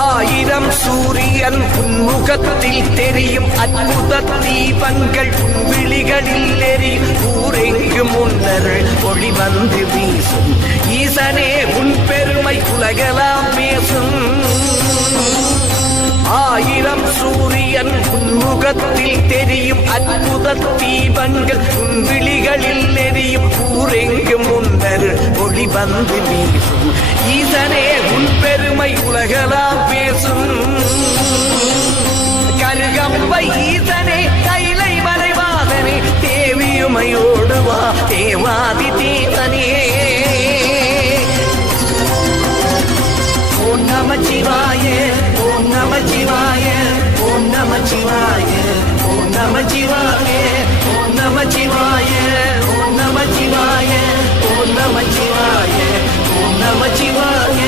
ஆயிரம் சூரியன் உன்முகத்தில் தெரியும் அற்புத தீபங்கள் உன் விழிகளில் எரியும் ஊரெங்கும் முன்னர் ஒளி வந்து வீசும் ஈசனே உன் பெருமை உலகெல்லாம் பேசும் ஆயிரம் சூரியன் உன்முகத்தில் தெரியும் அற்புத தீபங்கள் உன் விழிகளில் எரியும் ஊரெங்கும் முன்னர் ஒளி வந்து வீசும் ஈசனே உன் பெருமை உலகெல்லாம் பேசும் கருகம்பை ஈசனே கைலை மலைவாதனே தேவியுமையோடு வா தேவாதி தேவனே ஓம் நம சிவாய ஓம் நம சிவாய ஓம் நம சிவாய ஓம் நம சிவாய ஓம் நம சிவாய ஓம் நம சிவாய ஓம் நம சிவாய ஓம் நம சிவாய